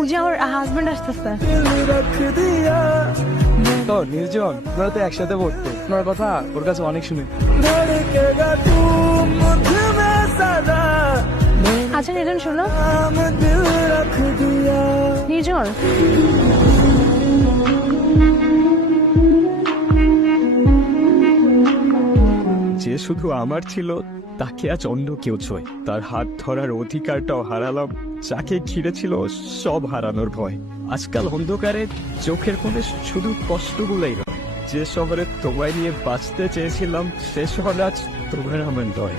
ওই যে আমার হাজবেন্ড আসতেছে। তো নির্জন তোরা তো একসাথে পড়তো, তোমার কথা ওর কাছে অনেক শুনে। আচ্ছা নির্জন শোনো, নির্জন যে শুধু আমার ছিল তাকে আজ অন্য কেউ ছয়, তার হাত ধরার অধিকারটাও হারালাম, যাকে ঘিরে ছিল সব হারানোর ভয়। আজকাল অন্ধকারে চোখের কোণে শুধু কষ্টগুলোই রয়, যে শহরে তোমায় নিয়ে বাঁচতে চেয়েছিলাম সে শহর আজ তোমার আমার নয়।